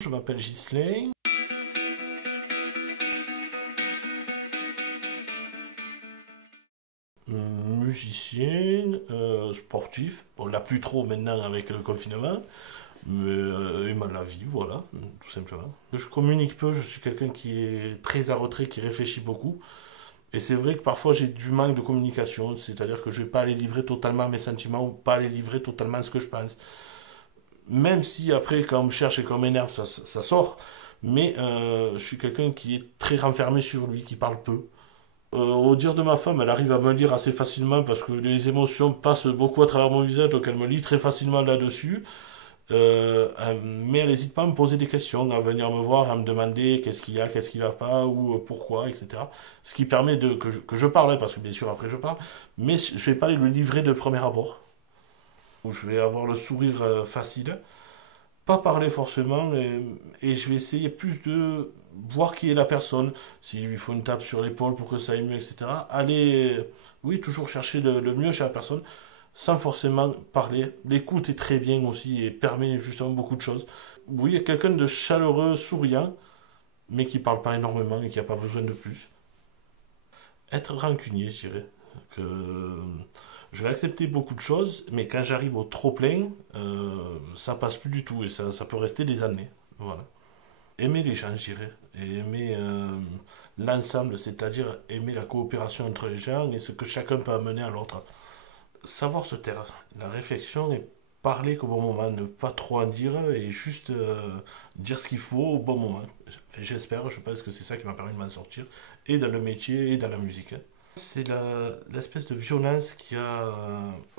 Je m'appelle Ghislain. Musicien, sportif. On l'a plus trop maintenant avec le confinement, mais aimant la vie, voilà, tout simplement. Je communique peu, je suis quelqu'un qui est très à retrait, qui réfléchit beaucoup. Et c'est vrai que parfois j'ai du manque de communication, c'est-à-dire que je vais pas aller livrer totalement mes sentiments ou pas aller livrer totalement ce que je pense. Même si après, quand on me cherche et qu'on m'énerve, ça sort. Mais je suis quelqu'un qui est très renfermé sur lui, qui parle peu. Au dire de ma femme, elle arrive à me lire assez facilement parce que les émotions passent beaucoup à travers mon visage, donc elle me lit très facilement là-dessus. Mais elle n'hésite pas à me poser des questions, à venir me voir, à me demander qu'est-ce qu'il y a, qu'est-ce qui va pas, ou pourquoi, etc. Ce qui permet que je parle, hein, parce que bien sûr après je parle, mais je vais pas le livrer de premier abord, où je vais avoir le sourire facile, pas parler forcément, et je vais essayer plus de voir qui est la personne, s'il lui faut une tape sur l'épaule pour que ça aille mieux, etc. Aller, oui, toujours chercher le mieux chez la personne, sans forcément parler. L'écoute est très bien aussi et permet justement beaucoup de choses. Oui, il y a quelqu'un de chaleureux, souriant, mais qui parle pas énormément et qui n'a pas besoin de plus. Être rancunier, je dirais. Que je vais accepter beaucoup de choses, mais quand j'arrive au trop plein, ça passe plus du tout et ça peut rester des années. Voilà. Aimer les gens, je dirais, et aimer l'ensemble, c'est-à-dire aimer la coopération entre les gens et ce que chacun peut amener à l'autre. Savoir se taire, la réflexion et parler qu'au bon moment, ne pas trop en dire et juste dire ce qu'il faut au bon moment. Enfin, j'espère, je pense que c'est ça qui m'a permis de m'en sortir, et dans le métier et dans la musique. C'est l'espèce de violence qu'il y a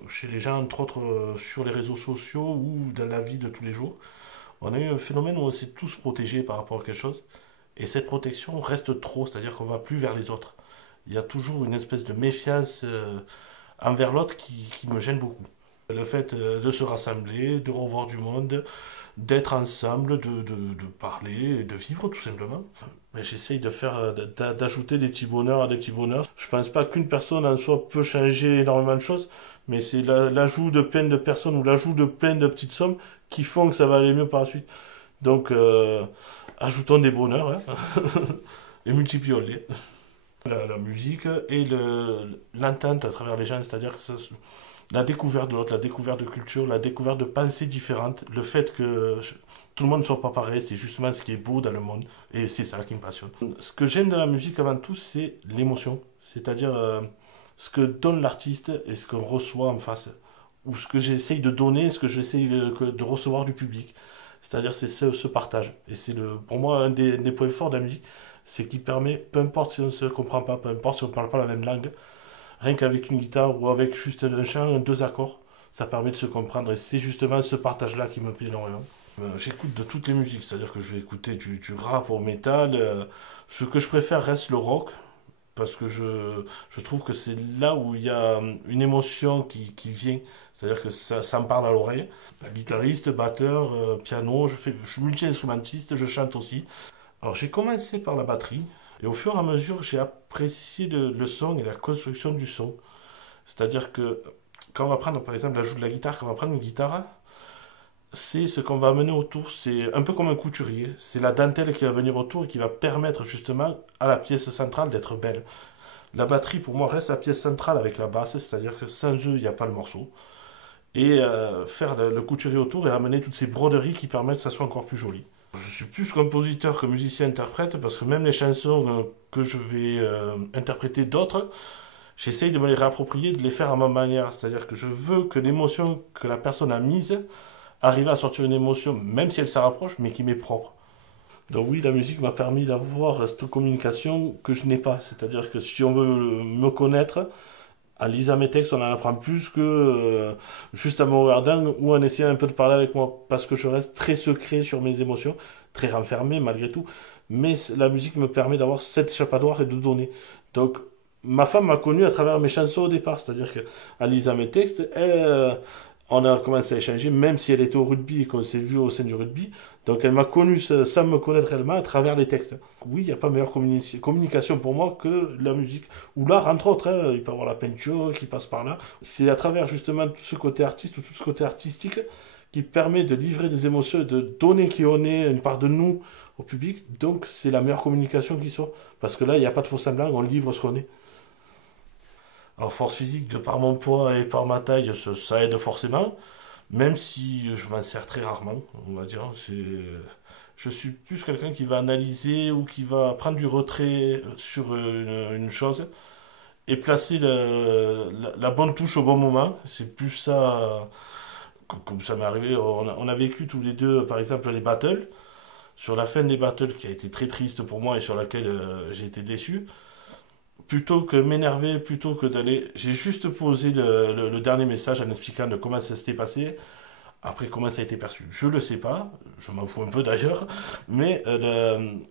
chez les gens, entre autres sur les réseaux sociaux ou dans la vie de tous les jours. On a eu un phénomène où on s'est tous protégés par rapport à quelque chose, et cette protection reste trop, c'est-à-dire qu'on va plus vers les autres. Il y a toujours une espèce de méfiance envers l'autre qui me gêne beaucoup. Le fait de se rassembler, de revoir du monde, d'être ensemble, de parler, de vivre tout simplement. J'essaye de faire, d'ajouter des petits bonheurs à des petits bonheurs. Je pense pas qu'une personne en soi peut changer énormément de choses, mais c'est l'ajout de plein de personnes ou l'ajout de plein de petites sommes qui font que ça va aller mieux par la suite. Donc, ajoutons des bonheurs hein, et multiplions-les. La musique et l'entente à travers les gens, c'est-à-dire que la découverte de l'autre, la découverte de culture, la découverte de pensées différentes, le fait que tout le monde ne soit pas pareil, c'est justement ce qui est beau dans le monde et c'est ça qui me passionne. Ce que j'aime dans la musique avant tout, c'est l'émotion, c'est-à-dire ce que donne l'artiste et ce qu'on reçoit en face, ou ce que j'essaye de donner, ce que j'essaye de recevoir du public. C'est-à-dire c'est ce partage. Et c'est pour moi un des points forts de la musique, c'est qu'il permet, peu importe si on ne se comprend pas, peu importe si on ne parle pas la même langue, rien qu'avec une guitare ou avec juste un chant, deux accords, ça permet de se comprendre. Et c'est justement ce partage-là qui me plaît énormément. J'écoute de toutes les musiques, c'est-à-dire que je vais écouter du rap au métal. Ce que je préfère reste le rock, parce que je trouve que c'est là où il y a une émotion qui vient, c'est-à-dire que ça me parle à l'oreille. Guitariste, batteur, piano, je suis multi-instrumentiste, je chante aussi. Alors j'ai commencé par la batterie, et au fur et à mesure j'ai apprécié le son et la construction du son. C'est-à-dire que quand on va prendre par exemple l'ajout de la guitare, quand on va prendre une guitare, c'est ce qu'on va amener autour, c'est un peu comme un couturier, c'est la dentelle qui va venir autour et qui va permettre justement à la pièce centrale d'être belle. La batterie pour moi reste la pièce centrale avec la basse, c'est-à-dire que sans eux il n'y a pas le morceau. Et faire le couturier autour et amener toutes ces broderies qui permettent que ça soit encore plus joli. Je suis plus compositeur que musicien-interprète parce que même les chansons que je vais interpréter d'autres, j'essaye de me les réapproprier, de les faire à ma manière. C'est-à-dire que je veux que l'émotion que la personne a mise arrive à sortir une émotion, même si elle se rapproche, mais qui m'est propre. Donc oui, la musique m'a permis d'avoir cette communication que je n'ai pas. C'est-à-dire que si on veut me connaître, en lisant mes textes, on en apprend plus que juste en me regardant ou en essayant un peu de parler avec moi. Parce que je reste très secret sur mes émotions, très renfermé malgré tout. Mais la musique me permet d'avoir cet échappatoire et de donner. Donc, ma femme m'a connu à travers mes chansons au départ. C'est-à-dire qu'en lisant mes textes, on a commencé à échanger, même si elle était au rugby et qu'on s'est vu au sein du rugby. Donc elle m'a connu sans me connaître réellement à travers les textes. Oui, il n'y a pas meilleure communication pour moi que la musique. Ou l'art, entre autres, hein, il peut y avoir la peinture qui passe par là. C'est à travers justement tout ce côté artiste ou tout ce côté artistique qui permet de livrer des émotions, de donner qui on est, une part de nous au public. Donc c'est la meilleure communication qui soit. Parce que là, il n'y a pas de faux semblant, on livre ce qu'on est. Alors force physique, de par mon poids et par ma taille, ça aide forcément. Même si je m'en sers très rarement, on va dire. Je suis plus quelqu'un qui va analyser ou qui va prendre du retrait sur une chose et placer la bonne touche au bon moment. C'est plus ça, comme ça m'est arrivé. On a vécu tous les deux, par exemple, les battles. Sur la fin des battles, qui a été très triste pour moi et sur laquelle j'ai été déçu, plutôt que m'énerver, plutôt que d'aller. J'ai juste posé le dernier message en expliquant de comment ça s'était passé. Après, comment ça a été perçu, je le sais pas, je m'en fous un peu d'ailleurs, mais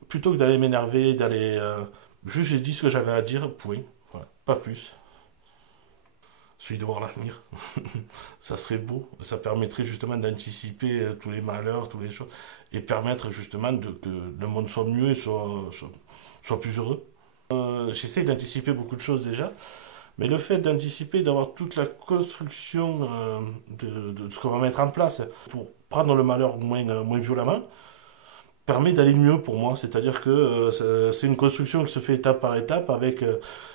plutôt que d'aller m'énerver, d'aller. Juste, j'ai dit ce que j'avais à dire, point. Voilà, pas plus. Celui de voir l'avenir. Ça serait beau. Ça permettrait justement d'anticiper tous les malheurs, toutes les choses, et permettre justement que le monde soit mieux et soit plus heureux. J'essaie d'anticiper beaucoup de choses déjà, mais le fait d'anticiper, d'avoir toute la construction de ce qu'on va mettre en place pour prendre le malheur moins violemment, permet d'aller mieux pour moi. C'est-à-dire que c'est une construction qui se fait étape par étape avec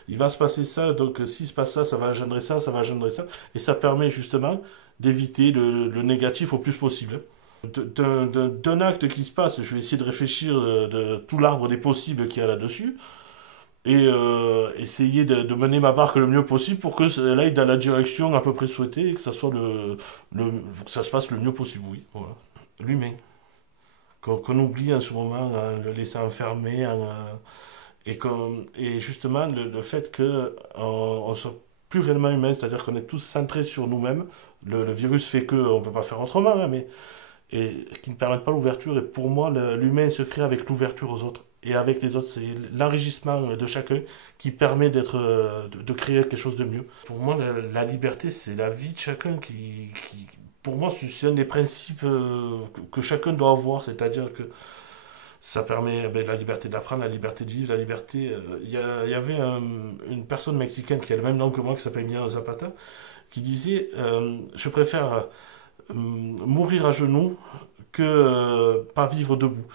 il va se passer ça, donc s'il se passe ça, ça va engendrer ça, ça va engendrer ça, et ça permet justement d'éviter le négatif au plus possible. D'un acte qui se passe, je vais essayer de réfléchir de tout l'arbre des possibles qu'il y a là-dessus et essayer de mener ma barque le mieux possible pour que ça aille dans la direction à peu près souhaitée et que ça soit que ça se passe le mieux possible, oui, voilà. L'humain, qu'on oublie en ce moment, en le laissant enfermer, et justement le fait que on soit plus réellement humain, c'est-à-dire qu'on est tous centrés sur nous-mêmes. Le virus fait que on peut pas faire autrement, hein, mais et qui ne permettent pas l'ouverture. Et pour moi, l'humain se crée avec l'ouverture aux autres. Et avec les autres, c'est l'enrichissement de chacun qui permet de créer quelque chose de mieux. Pour moi, la liberté, c'est la vie de chacun pour moi, c'est un des principes que chacun doit avoir. C'est-à-dire que ça permet la liberté d'apprendre, la liberté de vivre, la liberté. Il y avait une personne mexicaine qui a le même nom que moi, qui s'appelle Emiliano Zapata, qui disait je préfère mourir à genoux que pas vivre debout.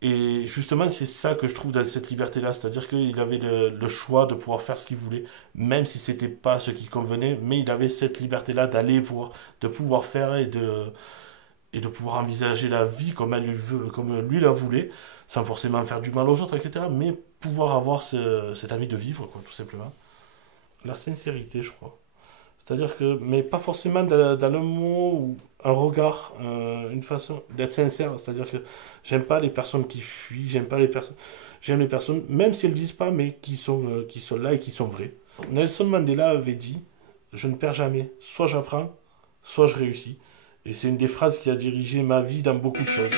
Et justement, c'est ça que je trouve dans cette liberté-là, c'est-à-dire qu'il avait le choix de pouvoir faire ce qu'il voulait, même si c'était pas ce qui convenait, mais il avait cette liberté-là d'aller voir, de pouvoir faire et de pouvoir envisager la vie comme elle lui veut, comme lui la voulait, sans forcément faire du mal aux autres, etc. Mais pouvoir avoir cette envie de vivre, quoi, tout simplement. La sincérité, je crois. C'est-à-dire que, mais pas forcément dans le mot ou un regard, une façon d'être sincère. C'est-à-dire que j'aime pas les personnes qui fuient, j'aime pas les personnes. J'aime les personnes, même si elles ne disent pas, mais qui sont là et qui sont vraies. Nelson Mandela avait dit, je ne perds jamais. Soit j'apprends, soit je réussis. Et c'est une des phrases qui a dirigé ma vie dans beaucoup de choses.